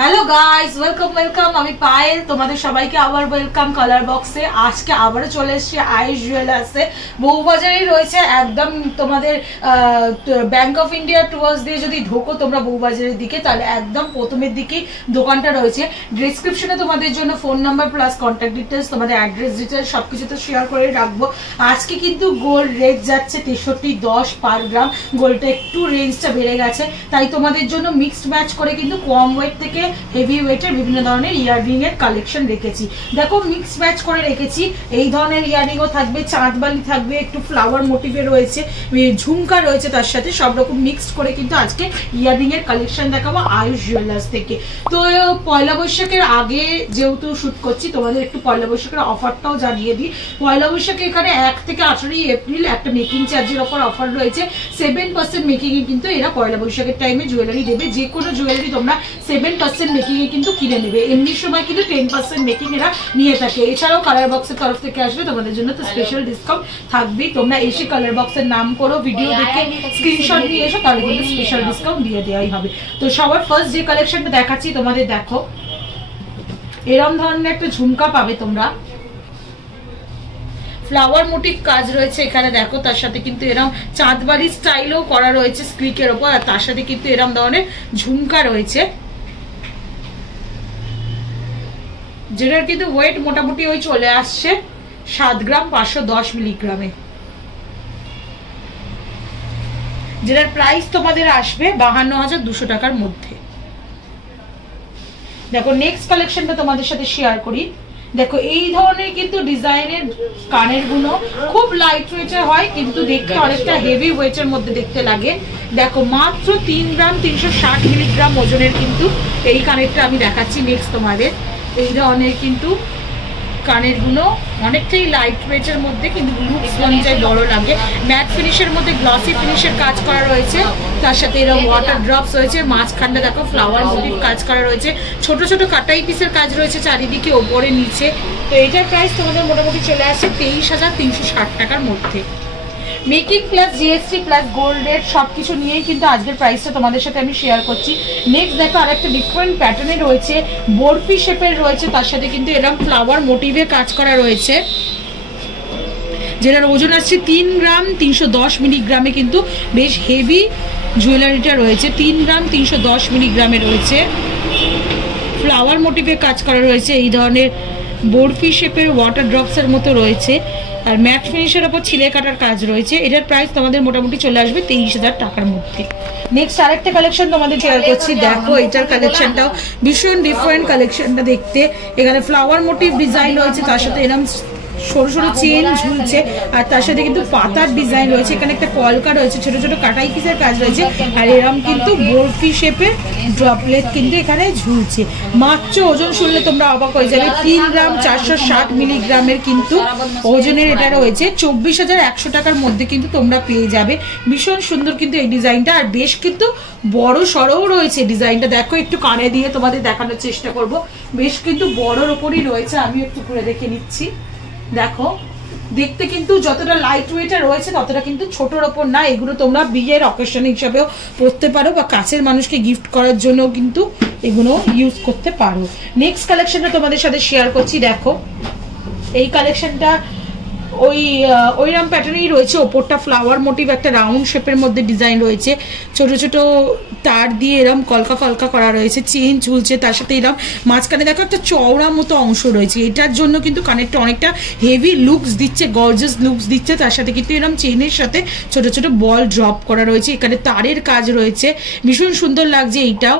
Hello guys, welcome welcome. আমি পায়েল, তোমাদের সবাইকে আবার ওয়েলকাম কালার বক্সে। আজকে আবারও চলে এসেছি আয়ুষ জুয়েলার্সে। বউবাজারেই রয়েছে একদম। তোমাদের ব্যাংক অফ ইন্ডিয়া টুয়ার্স দিয়ে যদি ঢোকো তোমরা বউবাজারের দিকে, তাহলে একদম প্রথমের দিকেই দোকানটা রয়েছে। ডিসক্রিপশনে তোমাদের জন্য phone number plus contact details, তোমাদের অ্যাড্রেস ডিটেলস সবকিছু তো শেয়ার করে রাখবো। আজকে কিন্তু গোল্ড রেট যাচ্ছে 63.10 পার গ্রাম। গোল্ডটা একটু রেঞ্জটা বেড়ে গেছে, তাই তোমাদের জন্য মিক্সড ম্যাচ করে কিন্তু কম ওয়েট থেকে হেভি ওয়েটের বিভিন্ন ধরনের ইয়াররিং এর কালেকশন রেখেছি। দেখো মিক্স ম্যাচ করে রেখেছি। এই ধরনের ইয়াররিংও থাকবে, চাঁদবালি থাকবে, একটু ফ্লাওয়ার মোটিভে রয়েছে, ঝুমকা রয়েছে, তার সাথে সব রকম মিক্সড করে কিন্তু আজকে ইয়াররিং এর কালেকশন দেখাবো আয়ুষ জুয়েলার্স থেকে। তো পয়লা বৈশাখের আগে যেহেতু শুট করছি, তোমাদের একটু পয়লা বৈশাখের অফারটাও জানিয়ে দিই। পয়লা বৈশাখে এখানে 1 থেকে 18 এপ্রিল একটা মেকিং চার্জের ওপর অফার রয়েছে। 7% মেকিং এ কিন্তু এরা পয়লা বৈশাখের টাইমে জুয়েলারি দেবে। যে কোনো জুয়েলারি তোমরা 7% মেকিং এ কিন্তু কিনে নেবে। এমনি সময় কিন্তু 10% মেকিং এরা নিয়ে থাকে। এছাড়াও কালার বক্সের তরফ থেকে আসবে, তোমাদের জন্য তো স্পেশাল ডিসকাউন্ট থাকবেই। তোমরা এসে কালার বক্সের নাম করো, ভিডিও দেখে স্ক্রিনশট নিয়ে এসো, তাহলে কিন্তু স্পেশাল ডিসকাউন্ট দিয়ে দেওয়াই হবে। তো সবার ফার্স্ট যে কালেকশনটা দেখাচ্ছি তোমাদের, দেখো এরকম ধরনের একটা ঝুমকা পাবে তোমরা। ফ্লাওয়ার মোটিভ কাজ রয়েছে এখানে, দেখো তার সাথে কিন্তু এরকম চাঁদবাড়ি স্টাইলও করা রয়েছে স্ক্রিকের ওপর, আর তার সাথে কিন্তু এরকম ধরনের ঝুমকা রয়েছে, যেটার কিন্তু ওয়েট মোটামুটি ওই চলে আসছে 7 গ্রাম 510 মিলিগ্রামে, যেটার প্রাইস তোমাদের আসবে 52,200 টাকার মধ্যে। দেখো নেক্সট কালেকশনটা তোমাদের সাথে শেয়ার করি। দেখো এই ধরনের কিন্তু ডিজাইনের কানের গুলো খুব লাইট ওয়েটের হয়, কিন্তু দেখতে অনেকটা হেভি ওয়েটের মধ্যে দেখতে লাগে। দেখো মাত্র 3 গ্রাম 360 মিলিগ্রাম ওজনের কিন্তু এই কানেরটা আমি দেখাচ্ছি নেক্সট তোমাদের। এই ধরনের কিন্তু কানের গুলো অনেকটাই লাইট ওয়েটের মধ্যে, কিন্তু লুকস অনুযায়ী বড় লাগে। ম্যাট ফিনিশের মধ্যে গ্লসি ফিনিশের কাজ করা রয়েছে, তার সাথে এরকম ওয়াটার ড্রপস রয়েছে। মাঝখানটা দেখো ফ্লাওয়ার মোটিভ কাজ করা রয়েছে, ছোট ছোট কাটাই পিসের কাজ রয়েছে চারিদিকে, ওপরে নিচে। তো এটার প্রাইস তোমাদের মোটামুটি চলে আসছে 23,360 টাকার মধ্যে। Making plus GST plus gold rate সবকিছু নিয়েই কিন্তু আজকের প্রাইসটা তোমাদের সাথে আমি শেয়ার করছি। নেক্সট দেখো আরেকটা ডিফারেন্ট প্যাটার্নে রয়েছে, বরফি শেপের রয়েছে, তার সাথে কিন্তু এরকম ফ্লাওয়ার মোটিভে কাজ করা রয়েছে, যেটার ওজন আসছে 3 গ্রাম 310 মিলিগ্রামে। কিন্তু বেশ হেভি জুয়েলারিটা রয়েছে, 3 গ্রাম 310 মিলিগ্রামে রয়েছে। ফ্লাওয়ার মোটিভে কাজ করা রয়েছে, এই ধরনের বরফি শেপের ওয়াটার ড্রপসের মতো রয়েছে, আর ম্যাট ফিনিশের ওপর ছিলে কাটার কাজ রয়েছে। এটার প্রাইস তোমাদের মোটামুটি চলে আসবে 23,000 টাকার মধ্যে। নেক্সট আরেকটা কালেকশন তোমাদের শেয়ার করছি। দেখো এটার কালেকশনটাও ভীষণ ডিফারেন্ট কালেকশনটা দেখতে। এখানে ফ্লাওয়ার মোটিভ ডিজাইন রয়েছে, তার সাথে এরকম সরু সরু চেন ঝুলছে, আর তার সাথে কিন্তু পাতার ডিজাইন রয়েছে। এখানে একটা কলকা রয়েছে, ছোট ছোট কাটাই পিসের কাজ রয়েছে, আর এরকম কিন্তু বরফি শেপের ড্রপলেট কিন্তু এখানে ঝুলছে। মাত্র ওজন শুনলে তোমরা অবাক হয়ে যাবে, 3 গ্রাম 460 মিলিগ্রামের কিন্তু ওজনের এটা রয়েছে। 24,100 টাকার মধ্যে কিন্তু তোমরা পেয়ে যাবে। ভীষণ সুন্দর কিন্তু এই ডিজাইনটা, আর বেশ কিন্তু বড় সড়ও রয়েছে ডিজাইনটা। দেখো একটু কানে দিয়ে তোমাদের দেখানোর চেষ্টা করব, বেশ কিন্তু বড়র ওপরই রয়েছে। আমি একটু করে দেখে নিচ্ছি। দেখো দেখতে কিন্তু যতটা লাইট ওয়েটের রয়েছে ততটা কিন্তু ছোটর ওপর না। এগুলো তোমরা বিয়ের অকেশন হিসাবেও পরতে পারো, বা কাছের মানুষকে গিফট করার জন্য কিন্তু এগুলো ইউজ করতে পারো। নেক্সট কালেকশনটা তোমাদের সাথে শেয়ার করছি। দেখো এই কালেকশনটা ওইরকম প্যাটার্নেই রয়েছে, ওপরটা ফ্লাওয়ার মোটিভ একটা রাউন্ড শেপের মধ্যে ডিজাইন রয়েছে, ছোট ছোট তার দিয়ে এরকম কলকা কলকা করা রয়েছে, চেন ঝুলছে, তার সাথে এরকম মাঝখানে দেখো একটা চওড়া মতো অংশ রয়েছে। এটার জন্য কিন্তু কানেরটা অনেকটা হেভি লুকস দিচ্ছে, গর্জাস লুকস দিচ্ছে। তার সাথে কিন্তু এরকম চেনের সাথে ছোট ছোট বল ড্রপ করা রয়েছে, এখানে তারের কাজ রয়েছে, ভীষণ সুন্দর লাগছে। এইটাও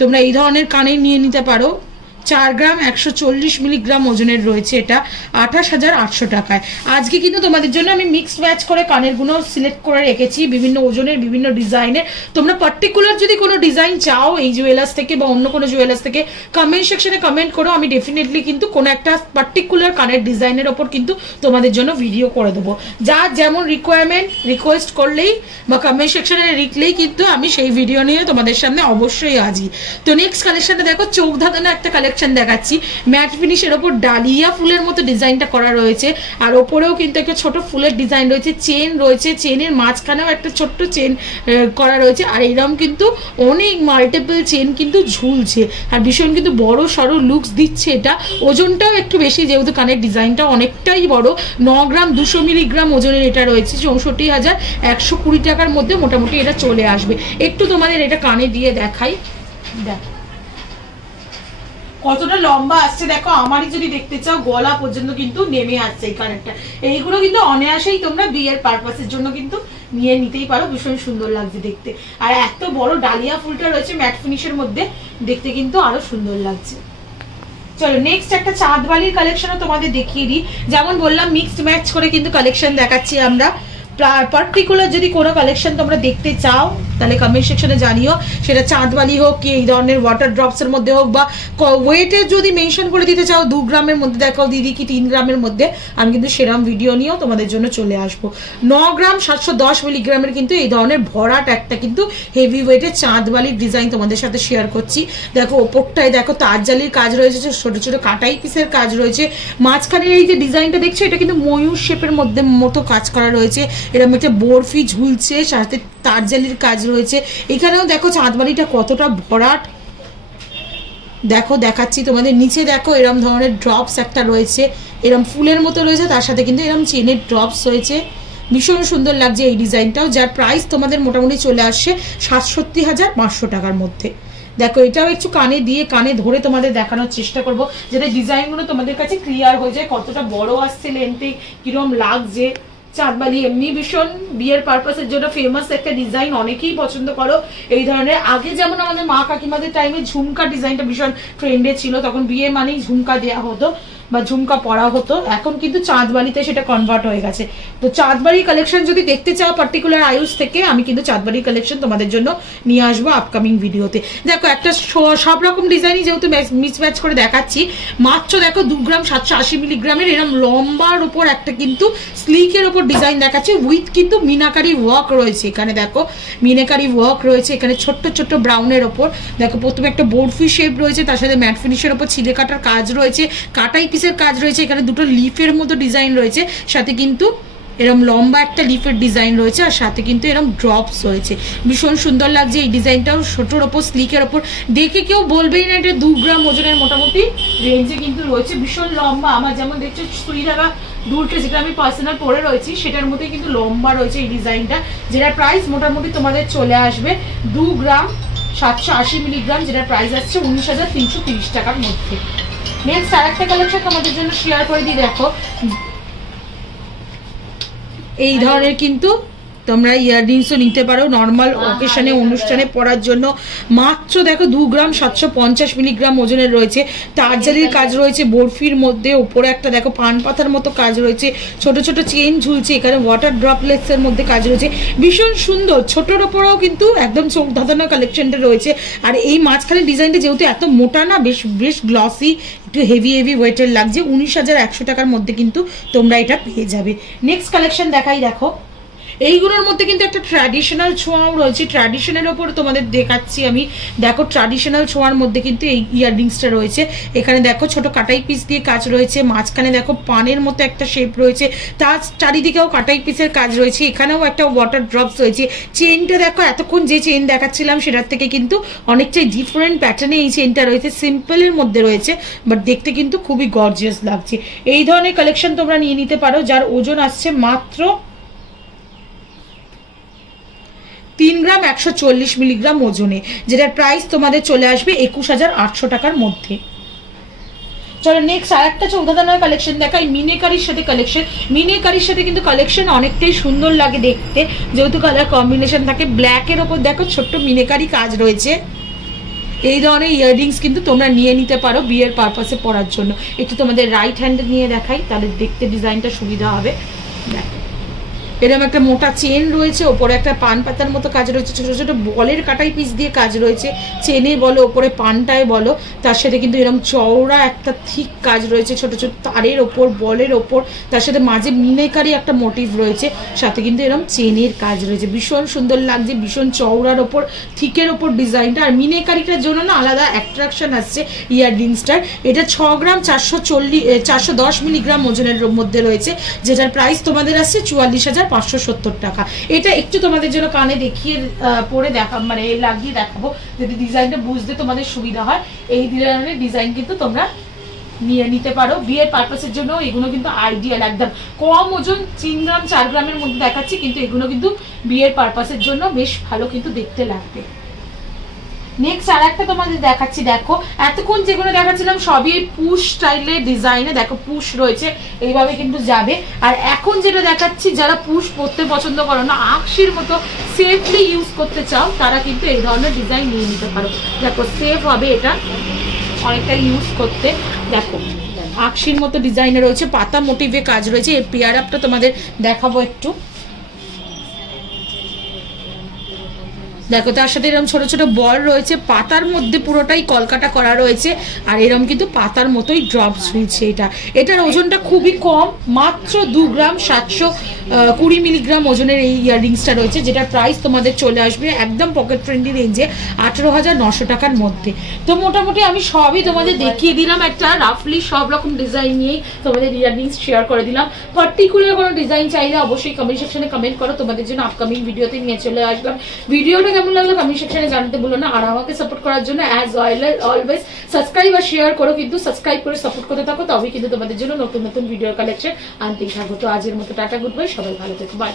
তোমরা এই ধরনের কানে নিয়ে নিতে পারো। 4 গ্রাম 140 মিলিগ্রাম ওজনের রয়েছে, এটা 28,800 টাকায়। আজকে কিন্তু তোমাদের জন্য আমি মিক্সড ম্যাচ করে কানেরগুলো সিলেক্ট করে রেখেছি, বিভিন্ন ওজনের বিভিন্ন ডিজাইনের। তোমরা পার্টিকুলার যদি কোনো ডিজাইন চাও এই জুয়েলার্স থেকে বা অন্য কোনো জুয়েলার্স থেকে, কমেন্ট সেকশনে কমেন্ট করো, আমি ডেফিনেটলি কিন্তু কোনো একটা পার্টিকুলার কানের ডিজাইনের ওপর কিন্তু তোমাদের জন্য ভিডিও করে দেবো। যার যেমন রিকোয়ারমেন্ট রিকোয়েস্ট করলেই বা কমেন্ট সেকশনে লিখলেই কিন্তু আমি সেই ভিডিও নিয়ে তোমাদের সামনে অবশ্যই হাজির। তো নেক্সট কালেকশনটা দেখো, চোখ ধাঁধানো একটা কালেকশন কালেকশন দেখাচ্ছি। ম্যাট ফিনিশের ওপর ডালিয়া ফুলের মতো ডিজাইনটা করা রয়েছে, আর ওপরেও কিন্তু একটা ছোট ফুলের ডিজাইন রয়েছে, চেন রয়েছে, চেনের মাঝখানেও একটা ছোট্ট চেন করা রয়েছে, আর এরকম কিন্তু অনেক মাল্টিপল চেন কিন্তু ঝুলছে, আর ভীষণ কিন্তু বড় সড়ো লুকস দিচ্ছে এটা। ওজনটাও একটু বেশি, যেহেতু কানের ডিজাইনটা অনেকটাই বড়। 9 গ্রাম 200 মিলিগ্রাম ওজনের এটা রয়েছে, 64,120 টাকার মধ্যে মোটামুটি এটা চলে আসবে। একটু তোমাদের এটা কানে দিয়ে দেখাই, দেখ কতটা লম্বা আসছে। দেখো আমারই যদি দেখতে চাও গলা পর্যন্ত কিন্তু নেমে আসছে এই কানেরটা। এইগুলো কিন্তু অনায়াসেই তোমরা বিয়ের পারপাসের জন্য কিন্তু নিয়ে নিতেই পারো, ভীষণ সুন্দর লাগছে দেখতে। আর এত বড় ডালিয়া ফুলটা রয়েছে ম্যাট ফিনিশের মধ্যে, দেখতে কিন্তু আরো সুন্দর লাগছে। চলো নেক্সট একটা চাঁদবালির কালেকশনও তোমাদের দেখিয়ে দিই। যেমন বললাম মিক্সড ম্যাচ করে কিন্তু কালেকশন দেখাচ্ছি আমরা। পার্টিকুলার যদি কোনো কালেকশন তোমরা দেখতে চাও তাহলে কমেন্ট সেকশনে জানিও, সেটা চাঁদবালি হোক কি এই ধরনের ওয়াটার ড্রপসের মধ্যে হোক, বা ওয়েটে যদি মেনশন করে দিতে চাও 2 গ্রামের মধ্যে দেখাও দিদি কি 3 গ্রামের মধ্যে, আমি কিন্তু সেরকম ভিডিও নিয়েও তোমাদের জন্য চলে আসবো। 9 গ্রাম 710 মিলিগ্রামের কিন্তু এই ধরনের ভরাট একটা কিন্তু হেভি ওয়েটের চাঁদবালির ডিজাইন তোমাদের সাথে শেয়ার করছি। দেখো ওপরটায় দেখো তারজালির কাজ রয়েছে, ছোট ছোট কাটাই পিসের কাজ রয়েছে, মাঝখানের এই যে ডিজাইনটা দেখছো এটা কিন্তু ময়ূর শেপের মধ্যে মতো কাজ করা রয়েছে, এরকম একটা বরফি ঝুলছে, সাথে তারজালির কাজ রয়েছে। এখানেও দেখো চাঁদবালিটা কতটা ভরাট, দেখো দেখাচ্ছি তোমাদের। নিচে দেখো এরম ধরনের ড্রপস একটা রয়েছে, এরম ফুলের মতো রয়েছে, তার সাথে কিন্তু এরম চেনের ড্রপস রয়েছে, ভীষণ সুন্দর লাগছে এই ডিজাইনটাও, যার প্রাইস তোমাদের মোটামুটি চলে আসছে 67,500 টাকার মধ্যে। দেখো এটাও একটু কানে দিয়ে কানে ধরে তোমাদের দেখানোর চেষ্টা করব, যাতে ডিজাইনগুলো তোমাদের কাছে ক্লিয়ার হয়ে যায়, কতটা বড় আসছে লেন্থে, কিরম লাগছে। চাঁদবালি এমনি ভীষণ বিয়ের পারপাসের জন্য ফেমাস একটা ডিজাইন, অনেকেই পছন্দ করো এই ধরনের। আগে যেমন আমাদের মা কাকিমাদের টাইমে ঝুমকা ডিজাইনটা ভীষণ ট্রেন্ডে ছিল, তখন বিয়ে মানেই ঝুমকা দেওয়া হতো বা ঝুমকা পরা হতো, এখন কিন্তু চাঁদবালিতে সেটা কনভার্ট হয়ে গেছে। তো চাঁদবাড়ির কালেকশন যদি দেখতে চাও পার্টিকুলার আয়ুষ থেকে, আমি কিন্তু চাঁদবাড়ির কালেকশন তোমাদের জন্য নিয়ে আসবো আপকামিং ভিডিওতে। দেখো একটা সব রকম ডিজাইনই যেহেতু মিক্স ম্যাচ করে দেখাচ্ছি, মাত্র দেখো 2 গ্রাম 780 মিলিগ্রামের এরকম লম্বার উপর একটা কিন্তু স্লিকের ওপর ডিজাইন দেখাচ্ছে, উইথ কিন্তু মিনাকারি ওয়ার্ক রয়েছে। এখানে দেখো মিনাকারি ওয়ার্ক রয়েছে, এখানে ছোট্ট ছোট্ট ব্রাউনের ওপর দেখো প্রথমে একটা বরফি শেপ রয়েছে, তার সাথে ম্যাট ফিনিশের ওপর ছিলে কাটার কাজ রয়েছে, কাটাই পিসের কাজ রয়েছে, এখানে দুটো লিফের মতো ডিজাইন রয়েছে, সাথে কিন্তু এরকম লম্বা একটা লিফের ডিজাইন রয়েছে, আর সাথে কিন্তু এরকম ড্রপস রয়েছে, ভীষণ সুন্দর লাগছে এই ডিজাইনটাও। ছোটোর ওপর স্লিকের ওপর দেখে কেউ বলবেই না এটা 2 গ্রাম ওজনের মোটামুটি রেঞ্জে কিন্তু রয়েছে, ভীষণ লম্বা। আমার যেমন দেখছো সুইদাগা দুলকে যেটা আমি পার্সোনাল পরে রয়েছি সেটার মধ্যে কিন্তু লম্বা রয়েছে এই ডিজাইনটা, যেটার প্রাইস মোটামুটি তোমাদের চলে আসবে 2 গ্রাম 780 মিলিগ্রাম, যেটার প্রাইস আসছে 19,330 টাকার মধ্যে। নেক্সট আরেকটা কালেকশন তোমাদের জন্য শেয়ার করে দিই। দেখো এই ধরনের কিন্তু তোমরা ইয়াররিংসও নিতে পারো নর্মাল অকেশনে অনুষ্ঠানে পরার জন্য। মাত্র দেখো 2 গ্রাম 750 মিলিগ্রাম ওজনের রয়েছে, তারজালির কাজ রয়েছে বরফির মধ্যে, ওপরে একটা দেখো পান পাতার মতো কাজ রয়েছে, ছোট ছোট চেন ঝুলছে, এখানে ওয়াটার ড্রপলেটসের মধ্যে কাজ রয়েছে, ভীষণ সুন্দর। ছোটোর ওপরেও কিন্তু একদম চোখ ধাঁধানো কালেকশনটা রয়েছে। আর এই মাঝখানে ডিজাইনটা যেহেতু এত মোটা না, বেশ গ্লসি, একটু হেভি ওয়েটের লাগছে, 19,100 টাকার মধ্যে কিন্তু তোমরা এটা পেয়ে যাবে। নেক্সট কালেকশন দেখাই। দেখো এইগুলোর মধ্যে কিন্তু একটা ট্র্যাডিশনাল ছোঁয়াও রয়েছে, ট্র্যাডিশনের ওপর তোমাদের দেখাচ্ছি আমি। দেখো ট্র্যাডিশনাল ছোঁয়ার মধ্যে কিন্তু এই ইয়াররিংসটা রয়েছে, এখানে দেখো ছোট কাটাই পিস দিয়ে কাজ রয়েছে, মাঝখানে দেখো পানের মতো একটা শেপ রয়েছে, তার চারিদিকেও কাটাই পিসের কাজ রয়েছে, এখানেও একটা ওয়াটার ড্রপস রয়েছে। চেনটা দেখো এতক্ষণ যে চেন দেখাচ্ছিলাম সেটার থেকে কিন্তু অনেকটাই ডিফারেন্ট প্যাটার্নে এই চেনটা রয়েছে, সিম্পলের মধ্যে রয়েছে, বাট দেখতে কিন্তু খুবই গর্জিয়াস লাগছে। এই ধরনের কালেকশন তোমরা নিয়ে নিতে পারো, যার ওজন আসছে মাত্র 3 গ্রাম 140 মিলিগ্রাম ওজনে, যেটার প্রাইস তোমাদের চলে আসবে 21,800 টাকার মধ্যে। চলো নেক্সট আরেকটা চৌধাদানার কালেকশন দেখাই, মিনেকারির সাথে কালেকশন। মিনেকারির সাথে কিন্তু কালেকশন অনেকটাই সুন্দর লাগে দেখতে, যেহেতু কালার কম্বিনেশন থাকে। ব্ল্যাকের ওপর দেখো ছোট্ট মিনেকারি কাজ রয়েছে। এই ধরনের ইয়াররিংস কিন্তু তোমরা নিয়ে নিতে পারো বিয়ের পারপাসে পরার জন্য। একটু তোমাদের রাইট হ্যান্ডে নিয়ে দেখাই, তাহলে দেখতে ডিজাইনটা সুবিধা হবে। দেখো এরকম একটা মোটা চেন রয়েছে, ওপরে একটা পান পাতার মতো কাজ রয়েছে, ছোট ছোট বলের কাটাই পিস দিয়ে কাজ রয়েছে, চেনে বলো ওপরে পানটায় বলো, তার সাথে কিন্তু এরকম চওড়া একটা থিক কাজ রয়েছে ছোট ছোট তারের ওপর বলের ওপর, তার সাথে মাঝে মিনাকারি একটা মোটিভ রয়েছে, সাথে কিন্তু এরকম চেনের কাজ রয়েছে, ভীষণ সুন্দর লাগছে, ভীষণ চওড়ার ওপর থিকের ওপর ডিজাইনটা। আর মিনাকারিটার জন্য না আলাদা অ্যাট্রাকশন আসছে ইয়াররিংসটার। এটা 6 গ্রাম 410 মিলিগ্রাম ওজনের মধ্যে রয়েছে, যেটার প্রাইস তোমাদের আসছে 44,570 টাকা। এটা একটু তোমাদের জন্য কানে দেখিয়ে পরে মানে লাগিয়ে দেখাবো, যদি ডিজাইনটা বুঝতে তোমাদের সুবিধা হয়। এই ধরনের ডিজাইন কিন্তু তোমরা নিয়ে নিতে পারো বিয়ের পারপাসের জন্য। এগুলো কিন্তু আইডিয়াল, একদম কম ওজন, 3 গ্রাম 4 গ্রামের মধ্যে দেখাচ্ছি, কিন্তু এগুলো কিন্তু বিয়ের পারপাসের জন্য বেশ ভালো কিন্তু দেখতে লাগবে। নেক্সট আর একটা তোমাদের দেখাচ্ছি, দেখো এতক্ষণ যেগুলো দেখাচ্ছিলাম সবই পুশ স্টাইলের ডিজাইনে, দেখো পুশ রয়েছে এইভাবে কিন্তু যাবে। আর এখন যেটা দেখাচ্ছি, যারা পুশ পরতে পছন্দ করো না, আকশির মতো সেফলি ইউজ করতে চাও, তারা কিন্তু এই ধরনের ডিজাইন নিয়ে নিতে পারো। দেখো সেফ হবে এটা অনেকটা ইউজ করতে। দেখো আকশির মতো ডিজাইনে রয়েছে, পাতা মোটিভে কাজ রয়েছে। এর পেয়ার আপটা তোমাদের দেখাবো একটু, দেখো তার সাথে এরকম ছোট ছোট বল রয়েছে, পাতার মধ্যে পুরোটাই কলকাটা করা রয়েছে, আর এরকম কিন্তু পাতার মতোই ড্রপ ঝুলছে। এটার ওজনটা খুবই কম, মাত্র 2 গ্রাম 720 মিলিগ্রাম ওজনের এই ইয়াররিংসটা রয়েছে, যেটার প্রাইস তোমাদের চলে আসবে একদম পকেট ফ্রেন্ডলি রেঞ্জে 18,900 টাকার মধ্যে। তো মোটামুটি আমি সবই তোমাদের দেখিয়ে দিলাম, একটা রাফলি সব রকম ডিজাইন নিয়েই তোমাদের ইয়াররিংস শেয়ার করে দিলাম। পার্টিকুলার কোনো ডিজাইন চাইলে অবশ্যই কমেন্ট সেকশনে কমেন্ট করো, তোমাদের জন্য আপকামিং ভিডিওতে নিয়ে চলে আসলাম। ভিডিওটা কেমন লাগলো কমেন্ট সেকশনে জানতে ভুলো না। আর আমাকে সাপোর্ট করার জন্য অ্যাজ অলওয়েজ সাবস্ক্রাইব আর শেয়ার করো, কিন্তু সাবস্ক্রাইব করে সাপোর্ট করতে থাকো, তবেই কিন্তু তোমাদের জন্য নতুন নতুন ভিডিও কালেকশন আনতেই থাকবো। তো আজের মতো টাটা, গুড বাই, সবাই ভালো থেকো, বাই।